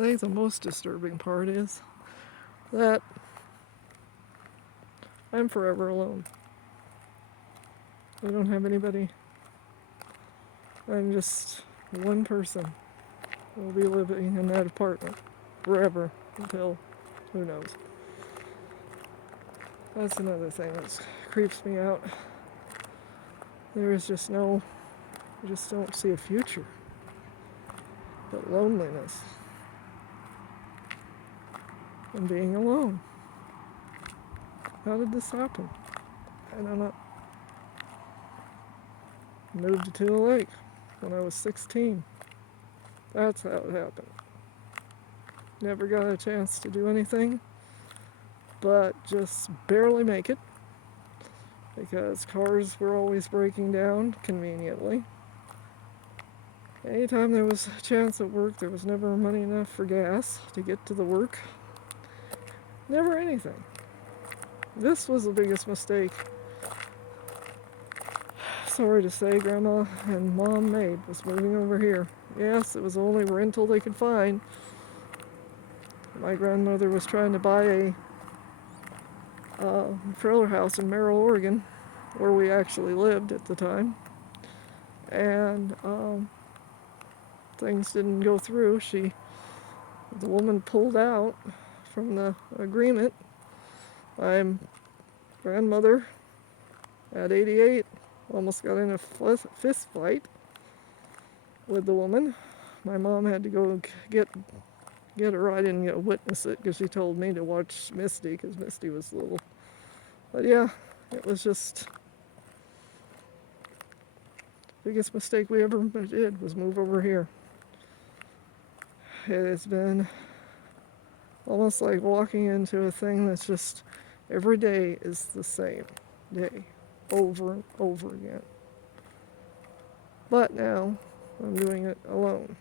I think the most disturbing part is that I'm forever alone. I don't have anybody. I'm just one person who will be living in that apartment forever until who knows. That's another thing that creeps me out. There is just no, I just don't see a future. But loneliness and being alone. How did this happen? I don't know. Moved to Tula Lake when I was 16. That's how it happened. Never got a chance to do anything but just barely make it because cars were always breaking down conveniently. Anytime there was a chance at work, there was never money enough for gas to get to the work. Never anything. This was the biggest mistake, sorry to say, Grandma and Mom made, was moving over here. Yes, it was the only rental they could find. My grandmother was trying to buy a trailer house in Merrill, Oregon, where we actually lived at the time. And things didn't go through. The woman pulled out from the agreement. My grandmother, at 88, almost got in a fist fight with the woman. My mom had to go get her. I didn't get to witness it because she told me to watch Misty because Misty was little. But yeah, it was just the biggest mistake we ever did was move over here. It has been almost like walking into a thing that's just every day is the same day over and over again. But now I'm doing it alone.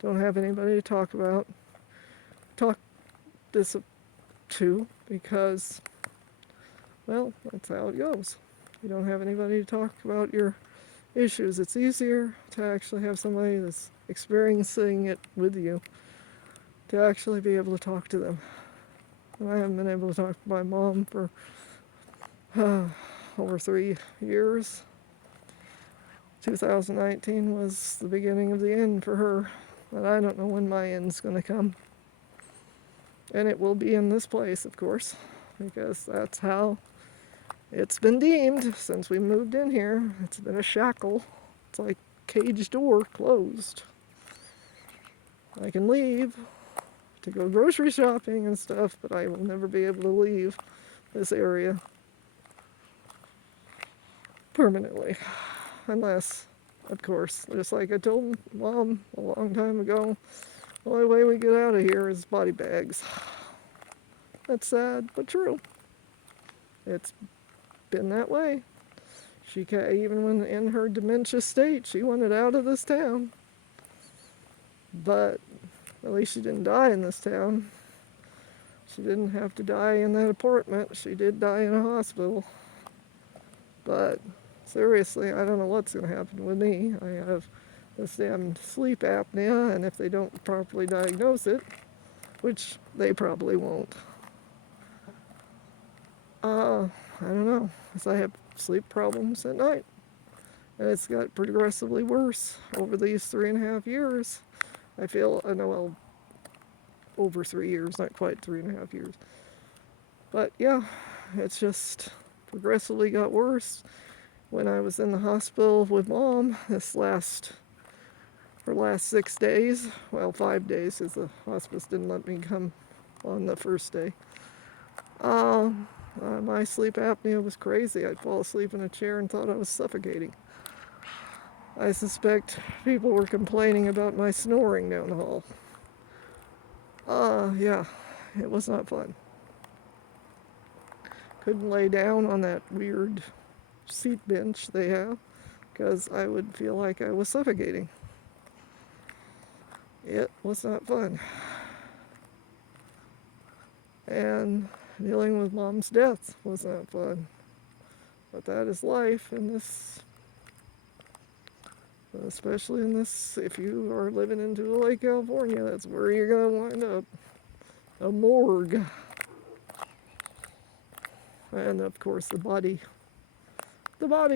Don't have anybody to talk this to because, well, that's how it goes. You don't have anybody to talk about your issues. It's easier to actually have somebody that's experiencing it with you to actually be able to talk to them. And I haven't been able to talk to my mom for over 3 years. 2019 was the beginning of the end for her, but I don't know when my end's going to come. And it will be in this place, of course, because that's how it's been deemed since we moved in here. It's been a shackle. It's like cage door closed. I can leave to go grocery shopping and stuff, but I will never be able to leave this area permanently. Unless, of course, just like I told Mom a long time ago, the only way we get out of here is body bags. That's sad, but true. It's been that way. Even when in her dementia state, she wanted out of this town. But at least she didn't die in this town. She didn't have to die in that apartment. She did die in a hospital. But seriously, I don't know what's going to happen with me. I have this damn sleep apnea, and if they don't properly diagnose it, which they probably won't, I don't know, because I have sleep problems at night. And it's got progressively worse over these 3.5 years. I feel, well, over 3 years, not quite 3.5 years. But yeah, it's just progressively got worse. When I was in the hospital with Mom for last 6 days, well, 5 days, because the hospice didn't let me come on the first day. My sleep apnea was crazy. I'd fall asleep in a chair and thought I was suffocating. I suspect people were complaining about my snoring down the hall. Yeah, it was not fun. Couldn't lay down on that weird seat bench they have because I would feel like I was suffocating. It was not fun. And dealing with Mom's death was not fun. But that is life in this Especially in this, if you are living in Tule Lake, California, that's where you're going to wind up. A morgue. And of course the body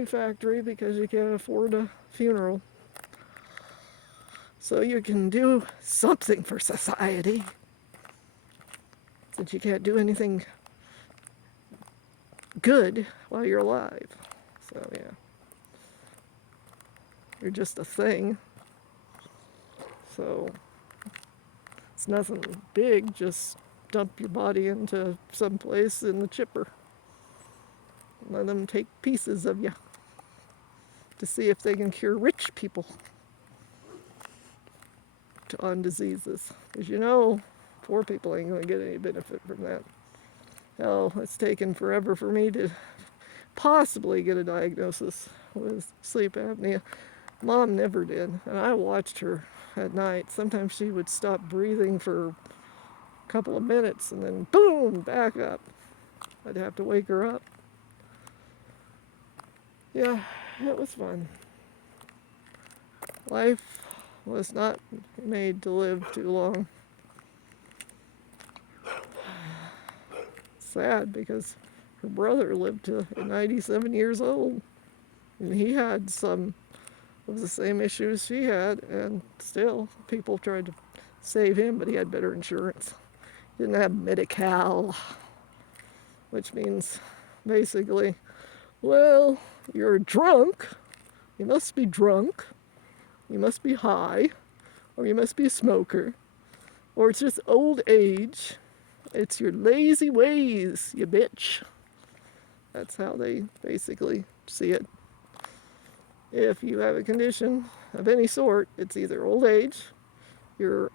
factory, because you can't afford a funeral. So you can do something for society, but you can't do anything good while you're alive. So yeah, you're just a thing. So it's nothing big, just dump your body into some place in the chipper. Let them take pieces of you to see if they can cure rich people on diseases. Because you know, poor people ain't going to get any benefit from that. Hell, it's taken forever for me to possibly get a diagnosis with sleep apnea. Mom never did, and I watched her at night. Sometimes she would stop breathing for a couple of minutes and then boom, back up. I'd have to wake her up. Yeah, it was fun. Life was not made to live too long. Sad because her brother lived to 97 years old, and he had some of the same issues she had, and still people tried to save him, but he had better insurance. He didn't have Medi-Cal, which means basically, well, you're drunk, you must be drunk, you must be high, or you must be a smoker, or it's just old age. It's your lazy ways, you bitch. That's how they basically see it. If you have a condition of any sort, it's either old age, you're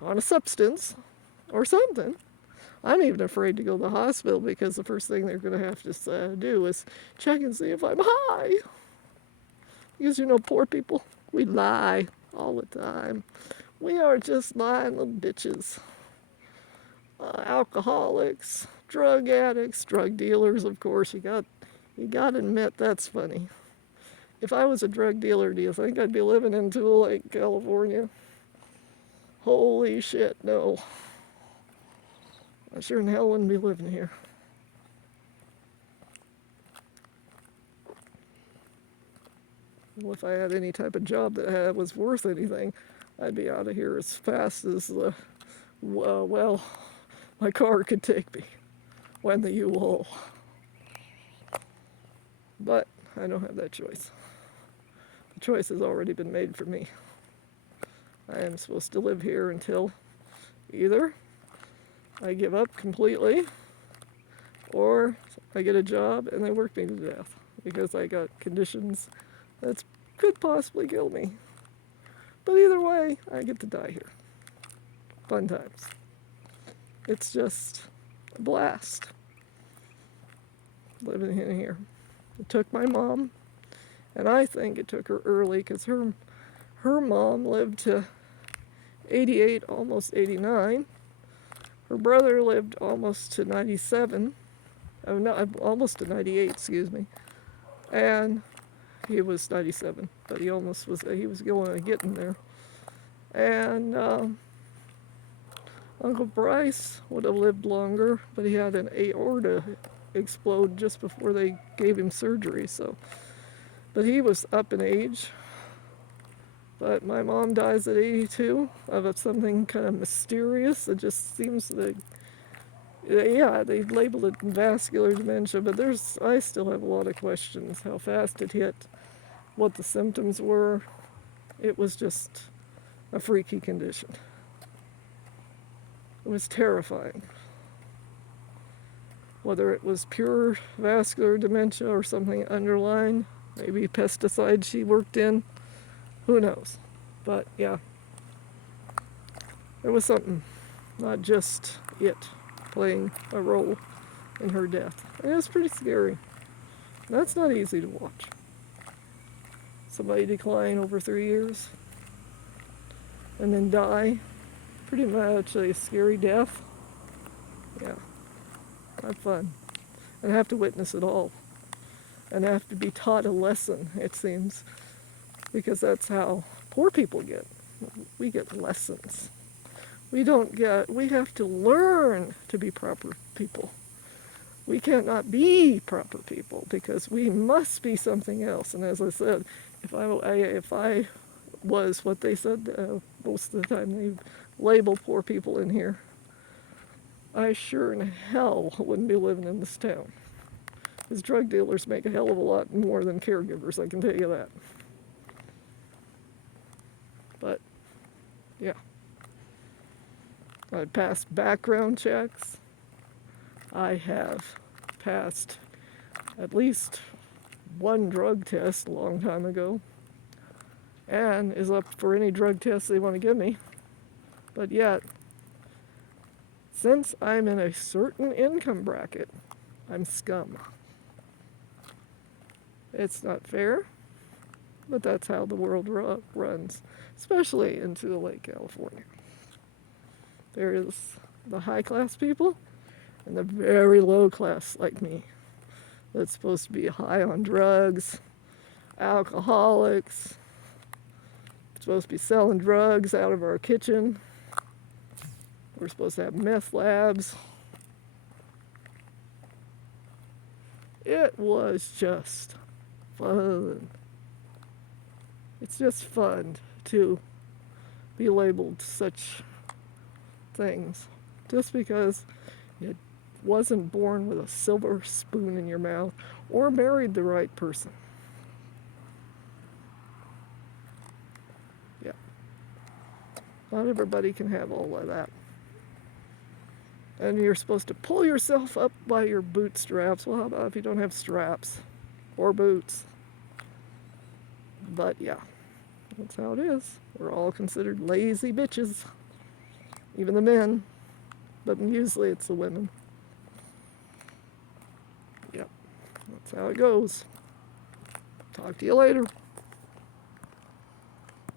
on a substance, or something. I'm even afraid to go to the hospital because the first thing they're going to have to do is check and see if I'm high. Because you know, poor people, we lie all the time. We are just lying little bitches. Alcoholics, drug addicts, drug dealers, of course. You got to admit that's funny. If I was a drug dealer, do you think I'd be living in Tule Lake, California? Holy shit, no. I sure in hell wouldn't be living here. Well, if I had any type of job that was worth anything, I'd be out of here as fast as well, my car could take me when the U-Haul. But I don't have that choice. The choice has already been made for me. I am supposed to live here until either I give up completely or I get a job and they work me to death because I got conditions that could possibly kill me. But either way, I get to die here. Fun times. It's just a blast living in here. It took my mom, and I think it took her early because her mom lived to 88, almost 89. Her brother lived almost to 97. Oh, no, almost to 98, excuse me. And he was 97, but he almost was, he was getting there. And Uncle Bryce would have lived longer, but he had an aorta explode just before they gave him surgery, so. But he was up in age. But my mom dies at 82 of something kind of mysterious. It just seems that, yeah, they labeled it vascular dementia, but I still have a lot of questions. How fast it hit, what the symptoms were. It was just a freaky condition. It was terrifying. Whether it was pure vascular dementia or something underlying, maybe pesticides she worked in, who knows? But yeah, there was something, not just it playing a role in her death. And it was pretty scary. That's not easy to watch. Somebody decline over 3 years and then die. Pretty much a scary death. Yeah, not fun. And have to witness it all. And have to be taught a lesson, it seems. because that's how poor people get. We get lessons. We have to learn to be proper people. We cannot be proper people because we must be something else. And as I said, if I was what they said, most of the time they label poor people in here, I sure in hell wouldn't be living in this town. Because drug dealers make a hell of a lot more than caregivers, I can tell you that. But, yeah. I passed background checks. I have passed at least one drug test a long time ago, and is up for any drug test they want to give me. But yet, since I'm in a certain income bracket, I'm scum. It's not fair, but that's how the world runs, especially in Tule Lake, California. There is the high-class people and the very low-class like me that's supposed to be high on drugs, alcoholics, supposed to be selling drugs out of our kitchen. We're supposed to have meth labs. It was just fun. It's just fun to be labeled such things just because you wasn't born with a silver spoon in your mouth or married the right person. Yeah. Not everybody can have all of that. And you're supposed to pull yourself up by your bootstraps. Well, how about if you don't have straps or boots? But yeah, that's how it is. We're all considered lazy bitches, even the men, but usually it's the women. Yep, that's how it goes. Talk to you later.